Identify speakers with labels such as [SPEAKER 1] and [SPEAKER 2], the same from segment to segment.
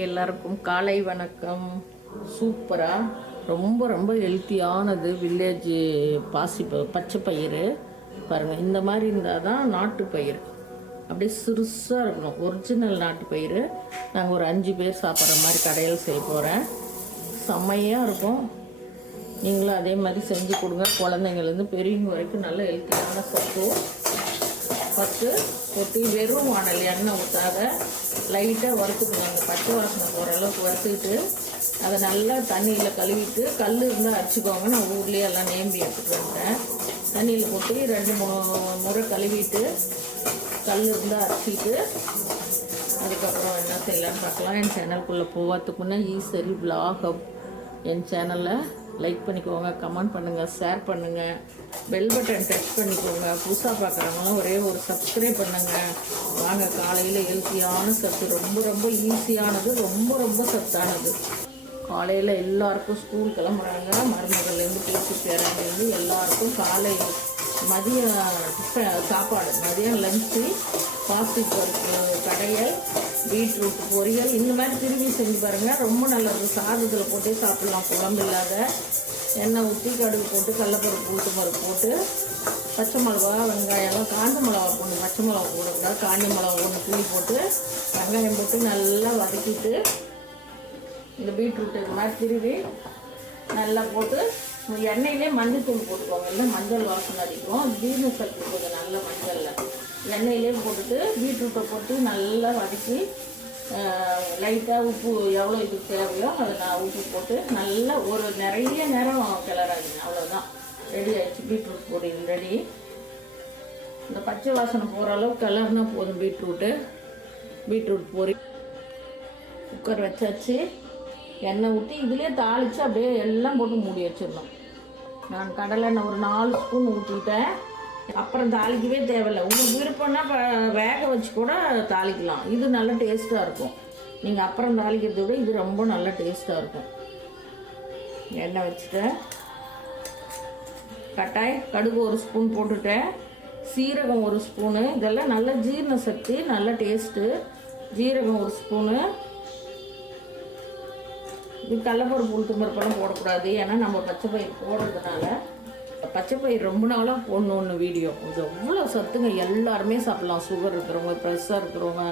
[SPEAKER 1] எல்லாருக்கும் காலை வணக்கம். சூப்பராக ரொம்ப ரொம்ப ஹெல்த்தியானது வில்லேஜ் பாசி பச்சை பயிறு. பாருங்கள் இந்த மாதிரி இருந்தால் தான் நாட்டு பயிர் அப்படியே சிறுசாக இருக்கணும். ஒரிஜினல் நாட்டு பயிர் நாங்கள் ஒரு அஞ்சு பேர் சாப்பிட்ற மாதிரி கடையில் செய்ய போகிறேன் செம்மையாக இருக்கும். நீங்களும் அதே மாதிரி செஞ்சு கொடுங்க. குழந்தைங்கள்லேருந்து பெரியவங்க வரைக்கும் நல்ல ஹெல்த்தியான சத்து. ஃபஸ்ட்டு கொட்டி வெறும் வானல் எண்ணெய் ஊற்றாத லைட்டாக வறுத்துக்கணும். அந்த பச்சை வாசனை போகிற அளவுக்கு வறுத்துக்கிட்டு அதை நல்லா தண்ணியில் கழுவிட்டு கல் இருந்தால் அரைச்சிக்கோங்க. நான் ஊர்லேயே எல்லாம் நேம்பி எடுத்துகிட்டு வந்துட்டேன். தண்ணியில் போட்டு ரெண்டு மூணு முறை கழுவிட்டு கல் இருந்தால் அரைச்சிட்டு அதுக்கப்புறம் என்ன செய்யலான்னு பார்க்கலாம். என் சேனல்குள்ளே போகிறதுக்கு முன்னே ஈஸ்வரி என் சேனலில் லைக் பண்ணிக்கோங்க கமெண்ட் பண்ணுங்கள் ஷேர் பண்ணுங்கள் பெல் பட்டன் டச் பண்ணிக்கோங்க. புதுசாக பார்க்குறவங்களும் ஒரே ஒரு சப்ஸ்கிரைப் பண்ணுங்கள் வாங்க காலையில் ஹெல்த்தியான சத்து ரொம்ப ரொம்ப ஈஸியானது ரொம்ப ரொம்ப சத்தானது. காலையில் எல்லாருக்கும் ஸ்கூல் கிளம்புறாங்க. மருமகள்லேருந்து பேச்சு பேரங்கலேருந்து எல்லாருக்கும் காலை மதிய சாப்பாடு மதியம் லஞ்சு பாஸ்டிக் பருப்பு கடையல் பீட்ரூட் பொரியல். இந்த மாதிரி திரும்பி செஞ்சு பாருங்கள் ரொம்ப நல்லது. சாதத்தில் போட்டே சாப்பிட்லாம். குழம்பு இல்லாத. எண்ணெய் ஊற்றி கடுகு போட்டு கடலப்பருப்பு ஊட்டு பருப்பு போட்டு பச்சை மிளகா வெங்காயம்லாம் காஞ்ச மிளகா போடணும். பச்சை மிளகா போடக்கூடாது. காஞ்ச மிளகா ஒன்று புளி போட்டு வெங்காயம் போட்டு நல்லா வதக்கிட்டு இந்த பீட்ரூட் இது மாதிரி திருவி நல்லா போட்டு எண்ணெயிலே மஞ்சள் தூள் போட்டுக்கோங்க. இல்லை மஞ்சள் வாசனை அடிக்கும் ஜீரண சக்தி போதும். நல்ல மஞ்சளில். எண்ணெயிலே போட்டுட்டு பீட்ரூட்டை போட்டு நல்லா வதக்கி லைட்டாக உப்பு எவ்வளோ இதுக்கு தேவையோ அதை நான் உப்பு போட்டு நல்லா ஒரு நிறைய நேரம் கிளறாதீங்க. அவ்வளோதான் ரெடி ஆகிடுச்சு பீட்ரூட் பொரியல் ரெடி இந்த பச்சை வாசனை போகிற அளவுக்கு கிளறுனா போதும் பீட்ரூட்டு. பீட்ரூட் பொரி குக்கர் வச்சாச்சு. எண்ணெய் ஊற்றி இதுலேயே தாளித்து அப்படியே எல்லாம் போட்டு மூடி வச்சிடணும். நான் கடலை எண்ணெய் ஒரு நாலு ஸ்பூன் ஊற்றிட்டேன் அப்புறம் தாளிக்கவே தேவையில்லை. உங்களுக்கு விருப்பம்னா இப்போ வேக வச்சு கூட தாளிக்கலாம். இது நல்ல டேஸ்ட்டாக இருக்கும். நீங்கள் அப்புறம் தாளிக்கிறத விட இது ரொம்ப நல்ல டேஸ்ட்டாக இருக்கும். எண்ணெய் வச்சுட்டேன். கட்டாய் கடுகு ஒரு ஸ்பூன் போட்டுட்டேன். சீரகம் ஒரு ஸ்பூனு இதெல்லாம் நல்ல ஜீரண சக்தி நல்ல டேஸ்ட்டு ஜீரகம் ஒரு ஸ்பூனு இது கடலப்பருப்பு உளுத்தம் பருப்பெல்லாம் போடக்கூடாது. ஏன்னா நம்ம பச்சை பயிர் போடுறதுனால பச்சை பயிர் ரொம்ப நாளாக போடணுன்னு வீடியோ. இது அவ்வளோ சத்துங்க. எல்லாருமே சாப்பிட்லாம். சுகர் இருக்கிறவங்க ப்ரெஷர் இருக்கிறவங்க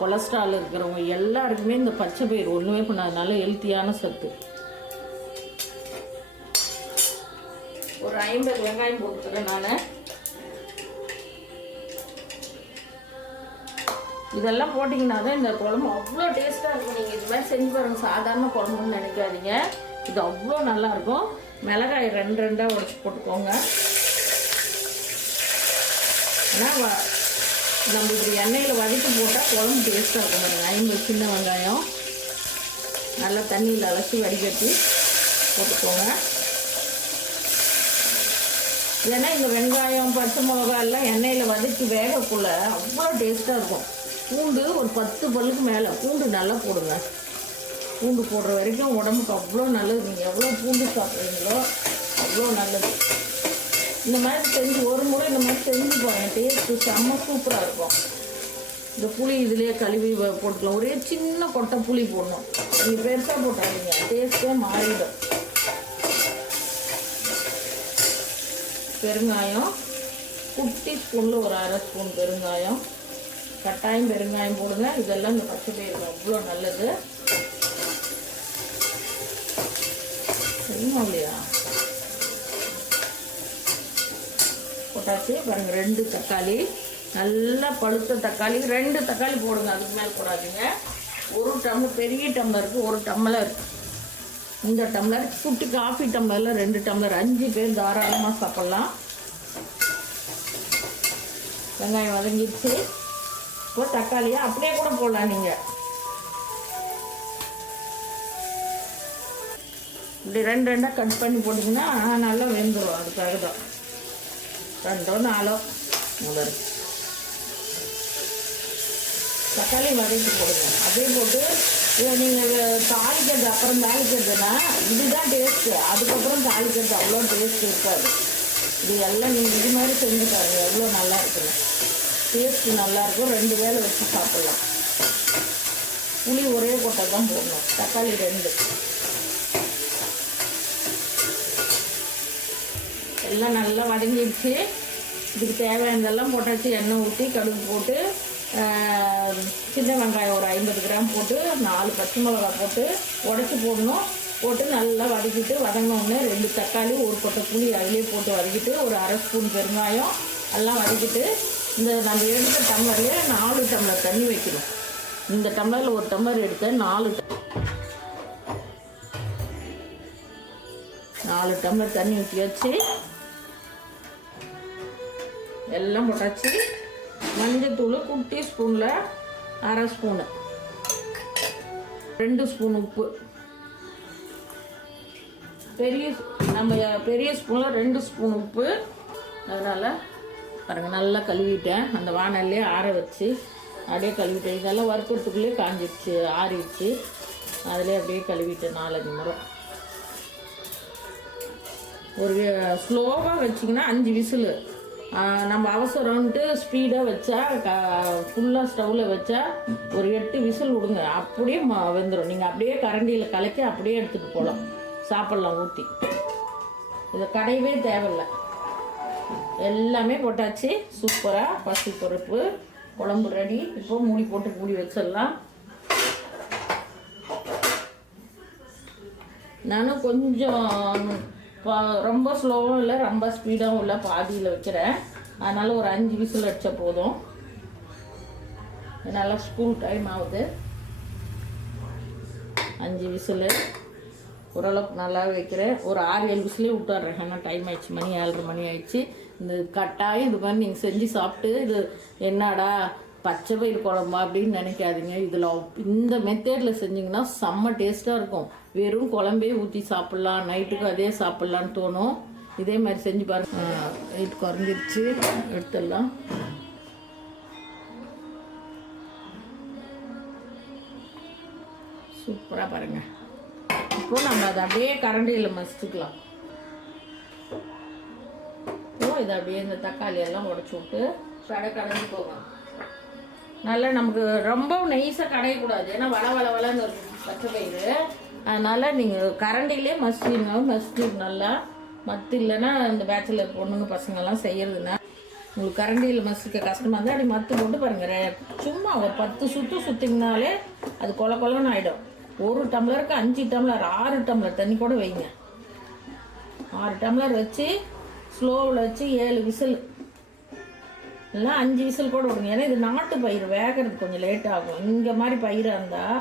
[SPEAKER 1] கொலஸ்ட்ரால் இருக்கிறவங்க எல்லாருக்குமே இந்த பச்சை பயிர் ஒன்றுமே பண்ணாதனால ஹெல்த்தியான சத்து. ஒரு ஐம்பது வெங்காயம் போட்டுக்கிறேன் நான். இதெல்லாம் போட்டிங்கன்னா தான் இந்த குழம்பு அவ்வளோ டேஸ்ட்டாக இருக்கும். நீங்கள் இது மாதிரி செஞ்சு பாருங்கள் சாதாரண குழம்புன்னு நினைக்காதீங்க. இது அவ்வளோ நல்லாயிருக்கும் மிளகாய் ரெண்டு ரெண்டாக உடச்சி போட்டுக்கோங்க. ஏன்னா நம்ம இப்படி எண்ணெயில் வதக்கி போட்டால் குழம்பு டேஸ்ட்டாக இருக்கும் பாருங்க. ஐம்பது சின்ன வெங்காயம். நல்லா தண்ணியில் அலசி வடிகட்டி போட்டுக்கோங்க. ஏன்னா இந்த வெங்காயம் பச்சை மிளகா எல்லாம் எண்ணெயில் வதக்கி வேகக்குள்ளே அவ்வளோ டேஸ்ட்டாக இருக்கும். பூண்டு ஒரு பத்து பல்லுக்கு மேலே பூண்டு நல்லா போடுங்க. பூண்டு போடுற வரைக்கும் உடம்புக்கு அவ்வளோ நல்லது. நீங்கள் எவ்வளோ பூண்டு சாப்பிட்றீங்களோ அவ்வளோ நல்லது. இந்த மாதிரி செஞ்சு ஒரு முறை இந்த மாதிரி செஞ்சு பாருங்க. டேஸ்ட்டு செம்ம சூப்பராக இருக்கும். இந்த புளி இதுலேயே கழுவி போட்டுக்கலாம். ஒரே சின்ன கொட்டை புளி போடணும். நீங்கள் பெருசாக போட்டாதீங்க. டேஸ்ட்டே மாறிடும். பெருங்காயம் குட்டி ஸ்பூனில் ஒரு அரை ஸ்பூன் பெருங்காயம். கட்டாயம் பெருங்காயம் போடுங்க. இதெல்லாம் இந்த பச்சை பயிருக்கு அவ்வளோ நல்லது. இன்னும் இல்லையா போட்டாச்சு பாருங்க ரெண்டு தக்காளி. நல்லா பழுத்த தக்காளி. ரெண்டு தக்காளி போடுங்க அதுக்கு மேலே போடாதீங்க. ஒரு டம்ளர் பெரிய டம்ளருக்கு ஒரு டம்ளர் இந்த டம்ளர் குட்டி காஃபி டம்ளரில் ரெண்டு டம்ளர். அஞ்சு பேர் தாராளமாக சாப்பிட்லாம். வெங்காயம் வதங்கிடுச்சு. இப்போ தக்காளியை அப்படியே கூட போடலாம் நீங்கள் இப்படி ரெண்டு ரெண்டாக கட் பண்ணி போட்டிங்கன்னா நல்லா வெந்துடும் அதுக்காக தான். ரெண்டோ நாலோ முதல் தக்காளி வதக்கி போடுங்க. அதே போட்டு இதை நீங்கள் தாளிக்கிறது அப்புறம் தாளிக்கிறதுனா இதுதான் டேஸ்ட்டு அதுக்கப்புறம் தாளிக்கிறது அவ்வளோ டேஸ்ட் இருக்காது. இது எல்லாம் நீங்கள் இது மாதிரி செஞ்சு பாருங்க. எவ்வளோ நல்லா இருக்குன்னு. டேஸ்ட்டு நல்லாயிருக்கும் ரெண்டு வேளை வச்சு சாப்பிட்லாம். புளி ஒரே கொட்டை தான் போடணும். தக்காளி ரெண்டு. எல்லாம் நல்லா வதங்கிடுச்சு. இதுக்கு தேவையானதெல்லாம் போட்டாச்சு எண்ணெய் ஊற்றி கடுகு போட்டு சின்ன வெங்காயம் ஒரு ஐம்பது கிராம் போட்டு நாலு பச்சை மிளகாய் போட்டு உடச்சி போடணும். போட்டு நல்லா வதக்கிட்டு வதங்கினோடனே ரெண்டு தக்காளி ஒரு கொட்டை புளி அதிலே போட்டு வதக்கிட்டு ஒரு அரை ஸ்பூன் பெருங்காயம் எல்லாம் வதக்கிட்டு இந்த நம்ம எடுத்த டம்ளர்லேயே நாலு டம்ளர் தண்ணி வைக்கணும். இந்த டம்ளரில் ஒரு டம்ளர் எடுத்த நாலு நாலு டம்ளர் தண்ணி ஊற்றி வச்சு எல்லாம் போட்டாச்சு. மஞ்சத்தூள் குட்டி ஸ்பூனில் அரை ஸ்பூனு. ரெண்டு ஸ்பூன் உப்பு. பெரிய நம்ம பெரிய ஸ்பூனில் ரெண்டு ஸ்பூன் உப்பு. அதனால் பாருங்கள் நல்லா கழுவிட்டேன். அந்த வானல்லே ஆற வச்சு அப்படியே கழுவிட்டேன். இதெல்லாம் வறுக்கிறதுக்குள்ளேயே காஞ்சிடுச்சு ஆறிடுச்சு. அதிலே அப்படியே கழுவிட்டேன் நாலஞ்சு முறை. ஒரு ஸ்லோவாக வச்சிங்கன்னா அஞ்சு விசிலு. நம்ம அவசரம்ன்ட்டு ஸ்பீடாக வச்சா க ஃபுல்லாக ஸ்டவ்வில் வச்சா ஒரு எட்டு விசில் விடுங்க. அப்படியே ம வெந்துடும் நீங்கள் அப்படியே கரண்டியில் கலக்கி அப்படியே எடுத்துகிட்டு போகலாம் சாப்பிட்லாம் ஊற்றி இதை கடையவே தேவையில்லை. எல்லாமே போட்டாச்சு. சூப்பராக பசி பருப்பு குழம்பு ரெடி இப்போ மூடி போட்டு மூடி வச்சிடலாம். நானும் கொஞ்சம் ரொம்ப ஸ்லோவும் இல்லை ரொம்ப ஸ்பீடாகவும் இல்லை பாதியில் வைக்கிறேன். அதனால் ஒரு அஞ்சு விசில் அடித்தா போதும். நல்லா ஸ்கூல் டைம் ஆகுது. அஞ்சு விசிலு ஓரளவுக்கு நல்லா வைக்கிறேன். ஒரு ஆறு ஏழு விசிலே விட்டுறேன். ஏன்னா டைம் ஆயிடுச்சு. மணி ஏழரை மணி ஆயிடுச்சு. இந்த கட்டாயம் இது மாதிரி நீங்கள் செஞ்சு சாப்பிட்டு இது என்னடா பச்சை பயிர் குழம்பா அப்படின்னு நினைக்காதீங்க. இதில் இந்த மெத்தேடில் செஞ்சிங்கன்னா செம்ம டேஸ்ட்டாக இருக்கும். வெறும் குழம்பே ஊற்றி சாப்பிட்லாம். நைட்டுக்கு அதே சாப்பிட்லான்னு தோணும். இதே மாதிரி செஞ்சு பாருங்க. வெயிட் குறைஞ்சிருச்சு. எடுத்துடலாம். சூப்பராக பாருங்கள் இப்போ நம்ம அதை அப்படியே கரண்டியில் மசிச்சுக்கலாம். இப்போ இதை அப்படியே இந்த தக்காளி எல்லாம் உடச்சி விட்டு கடை கடைஞ்சி போகலாம். நல்லா நமக்கு ரொம்ப நைஸாக கடையக்கூடாது. ஏன்னா வள வள வளன்னு இருக்கும் பச்சை பயிறு. அதனால் நீங்கள் கரண்டிலே மசிடுங்க மசிட்டு நல்லா மத்து இல்லைன்னா இந்த பேச்சுலர் பொண்ணுங்க பசங்கள்லாம் செய்யறதுன்னா உங்களுக்கு கரண்டியில் மசிக்க கஷ்டமாக இருந்தால் அப்படி மத்து போட்டு பாருங்கள் சும்மா ஒரு பத்து சுற்று சுற்றிங்கனாலே அது கொல கொலன்னு ஆகிடும் ஒரு டம்ளருக்கு அஞ்சு டம்ளர் ஆறு டம்ளர் தண்ணி கூட வைங்க. ஆறு டம்ளர் வச்சு ஸ்லோவில் வச்சு ஏழு விசில் இல்லை அஞ்சு விசில் கூட விடுங்க. ஏன்னா இது நாட்டு பயிர் வேகிறது கொஞ்சம் லேட் ஆகும். இங்கே மாதிரி பயிராக இருந்தால்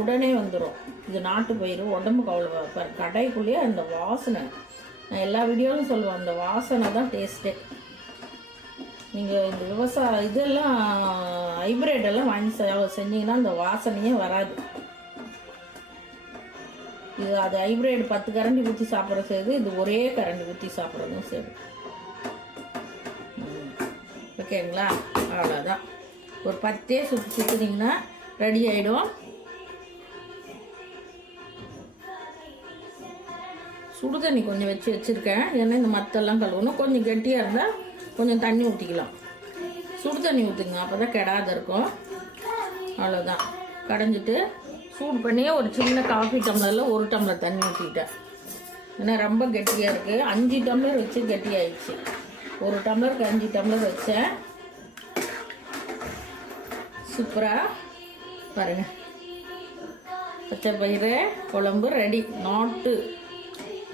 [SPEAKER 1] உடனே வந்துடும் இது நாட்டு பயிர் உடம்புக்கு அவ்வளோ கடைக்குள்ளேயே அந்த வாசனை. நான் எல்லா வீடியோவிலும் சொல்லுவேன் அந்த வாசனை தான் டேஸ்ட்டே நீங்கள் இந்த விவசாய இதெல்லாம் ஹைப்ரிட் எல்லாம் வாங்கி செஞ்சீங்கன்னா அந்த வாசனையே வராது. இது அது ஹைப்ரிட் பத்து கரண்டி ஊற்றி சாப்பிட்ற செய்யுது இது ஒரே கரண்டி ஊற்றி சாப்பிட்றதும் சரி. ஓகேங்களா? அவ்வளோதான் ஒரு பத்தே சுற்றி சுற்றுனீங்கன்னா ரெடி ஆகிடும் சுடு தண்ணி கொஞ்சம் வச்சு வச்சுருக்கேன். ஏன்னா இந்த மத்தெல்லாம் கழுவணும். கொஞ்சம் கெட்டியாக இருந்தால் கொஞ்சம் தண்ணி ஊற்றிக்கலாம் சுடு தண்ணி ஊற்றுங்க அப்போ தான் கெடாத இருக்கும். அவ்வளோதான் கடைஞ்சிட்டு சூடு பண்ணி ஒரு சின்ன காஃபி டம்ளரில் ஒரு டம்ளர் தண்ணி ஊற்றிக்கிட்டேன் ஏன்னா ரொம்ப கெட்டியாக இருக்குது அஞ்சு டம்ளர் வச்சு கெட்டியாகிடுச்சு ஒரு டம்ளருக்கு அஞ்சு டம்ளர் வச்சேன். சூப்பராக பாருங்க. பச்சை பயிறு குழம்பு ரெடி நாட்டு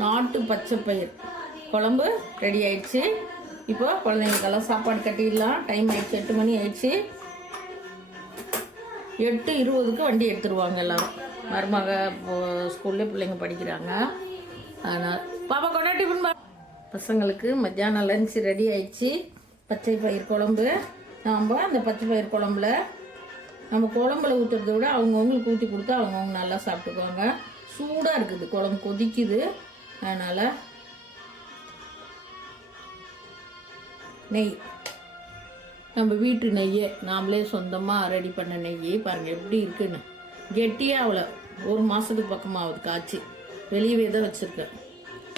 [SPEAKER 1] நாட்டு பச்சை பயிர் குழம்பு ரெடி ஆயிடுச்சு. இப்போ குழந்தைங்களுக்கெல்லாம் சாப்பாடு கட்டிடலாம். டைம் ஆயிடுச்சு எட்டு மணி ஆயிடுச்சு. எட்டு இருபதுக்கு வண்டி எடுத்துருவாங்க எல்லாரும். மருமக ஸ்கூல்ல பிள்ளைங்க படிக்கிறாங்க. அதனால் பாப்பா கொண்டா டிஃபன் பசங்களுக்கு மத்தியானம் லஞ்ச் ரெடி ஆயிடுச்சு. பச்சை பயிர் குழம்பு. நாம் அந்த பச்சை பயிர் குழம்புல நம்ம குழம்புல ஊற்றுறத விட அவங்கவுங்களுக்கு ஊற்றி கொடுத்தா அவங்கவுங்க நல்லா சாப்பிட்டுக்குவாங்க. சூடாக இருக்குது குழம்பு கொதிக்குது. அதனால் நெய். நம்ம வீட்டு நெய்யே நாமளே சொந்தமாக ரெடி பண்ண நெய் பாருங்கள் எப்படி இருக்குன்னு. கெட்டியாக அவ்வளோ ஒரு மாதத்துக்கு பக்கமாக ஆகுது காய்ச்சி வெளியவே தான் வச்சுருக்கேன்.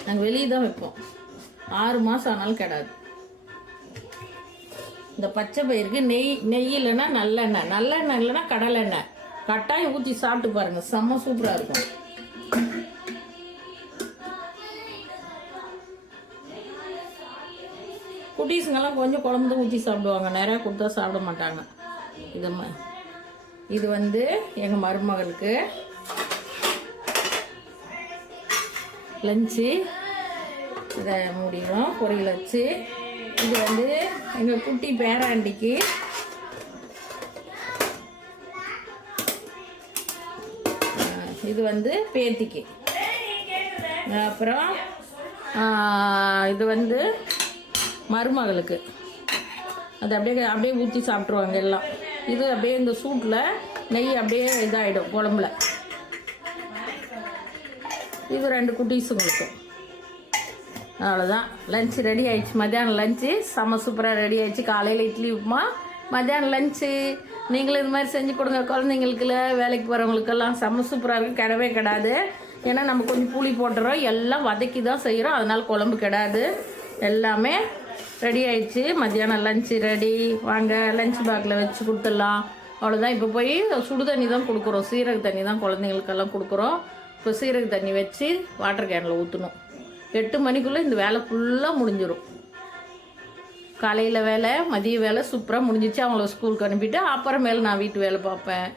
[SPEAKER 1] நாங்கள் வெளியே தான் வைப்போம். ஆறு மாதம் ஆனாலும் கிடாது. இந்த பச்சை பயிருக்கு நெய் நெய் இல்லைன்னா நல்லெண்ணெய். நல்லெண்ணெய் இல்லைன்னா கடலெண்ணெய். கட்டாயம் ஊற்றி சாப்பிட்டு பாருங்கள் செம்ம சூப்பராக இருக்கும். குட்டீஸுங்கெல்லாம் கொஞ்சம் குழம்பு தான் ஊற்றி சாப்பிடுவாங்க. நிறையா கொடுத்தா சாப்பிட மாட்டாங்க. இது இது வந்து எங்கள் மருமகளுக்கு லஞ்சு. இதை முடியும் பொரியல் வச்சு. இது வந்து எங்கள் குட்டி பேராண்டிக்கு. இது வந்து பேத்திக்கு. அப்புறம் இது வந்து மருமகளுக்கு. அது அப்படியே அப்படியே ஊற்றி சாப்பிட்ருவாங்க எல்லாம். இது அப்படியே இந்த சூட்டில் நெய் அப்படியே இதாகிடும் குழம்புல. இது ரெண்டு குட்டீஸுங்களுக்கு. அவ்வளோதான் லஞ்சு ரெடி ஆயிடுச்சு. மத்தியானம் லஞ்சு செம்ம சூப்பராக ரெடி ஆயிடுச்சு. காலையில் இட்லி உப்புமா. மத்தியானம் லஞ்சு நீங்களும் இது மாதிரி செஞ்சு கொடுங்க. குழந்தைங்களுக்குல வேலைக்கு போகிறவங்களுக்கெல்லாம் செம்ம சூப்பராக இருக்கும் கிடவே கிடாது. ஏன்னா நம்ம கொஞ்சம் புளி போட்டுறோம். எல்லாம் வதக்கி தான் செய்கிறோம் அதனால் குழம்பு கிடாது. எல்லாமே ரெடி ஆயிடுச்சு. மத்தியானம் லஞ்சு ரெடி வாங்க லஞ்ச் பேக்கில் வச்சு கொடுத்துடலாம். அவ்வளோதான் இப்போ போய் சுடு தண்ணி தான் கொடுக்குறோம். சீரக தண்ணி தான் குழந்தைங்களுக்கெல்லாம் கொடுக்குறோம். இப்போ சீரக தண்ணி வச்சு வாட்டர் கேனில் ஊற்றணும் எட்டு மணிக்குள்ளே இந்த வேலை ஃபுல்லாக முடிஞ்சிடும் காலையில் வேலை மதிய வேலை சூப்பராக முடிஞ்சிச்சு. அவங்கள ஸ்கூலுக்கு அனுப்பிட்டு அப்புறமேல நான் வீட்டு வேலை பார்ப்பேன்.